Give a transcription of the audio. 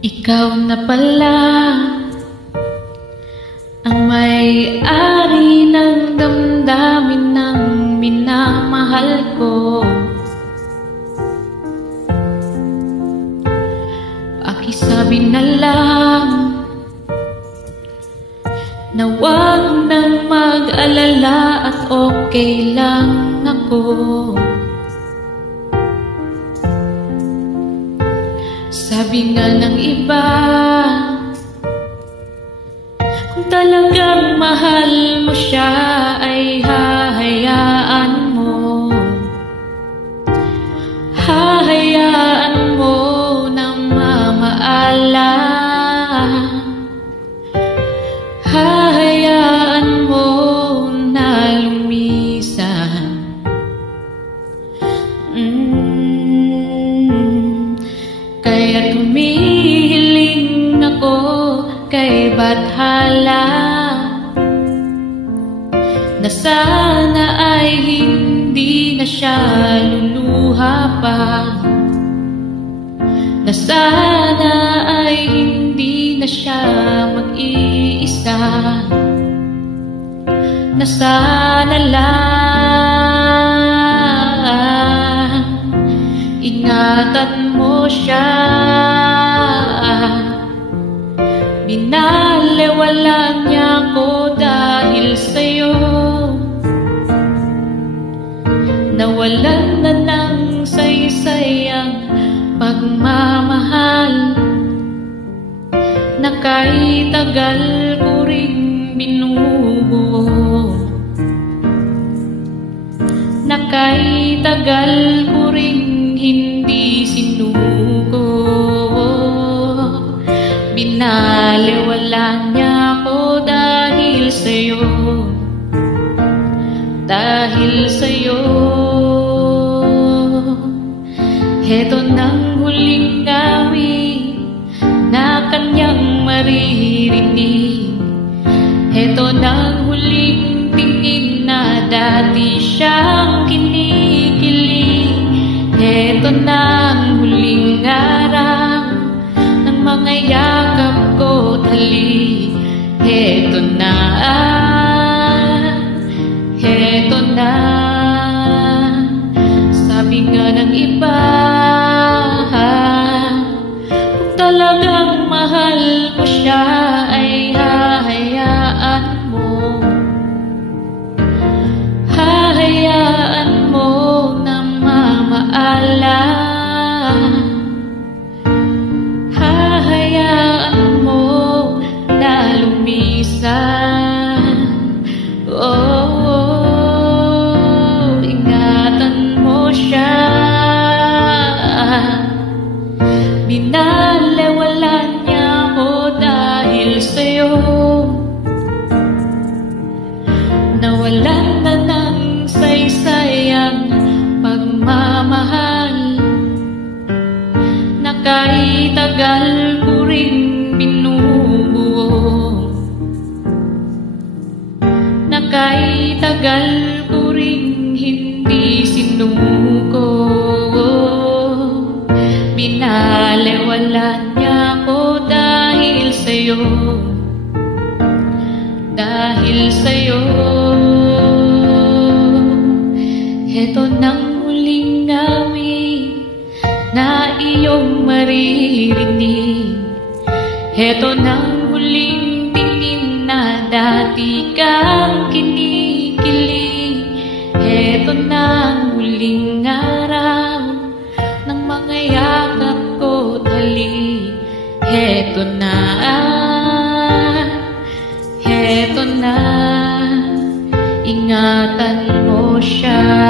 Ikaw na pala ang may-ari ng damdamin ng minamahal ko. Pakisabi na lang na huwag nang mag-alala at okay lang ako. Sabi nga ng iba, kung talagang mahal mo siya ay hahayaan mo. Hahayaan mo na mamaala. Hahayaan mo na lumisan. Kaya't humihiling ako kay Bathala na sana ay hindi na siya luluha pa, na sana ay hindi na siya mag-iisa, na sana lang ingatan mo siya. Binalewala niya ako dahil sa'yo, nawalan na ng saysayang pagmamahal na kahit tagal ko ring binubuo, na kahit tagal ko ring hindi sinuko. Binalewala niya ako dahil sa'yo, dahil sa'yo. Heto nang huling gawi na kanyang maririnig. Heto nang huling tingin na dati siyang kinikilig. Heto nang huling araw ng mga yakap ko't halik. Heto na, heto na. Sabi nga ng iba, kung talagang mahal mo siya ay hahayaan mo. Hahayaan mo na mamaala. Hahayaan mo na lumisan. Ingatan mo siya. Binalewala niya ako dahil sa'yo, nawalan na ng saysayang pagmamahal na kahit tagal ko ring binubuo, na kahit tagal ko ring hindi sinuko. Binalewala niya ako dahil sa'yo, dahil sa'yo. Heto nang huling gawi na iyong maririnig. Heto nang huling tingin na dati kang kinikilig. Heto nang huling araw ng mga yakap ko't halik. Heto na, heto na, ingatan mo siya.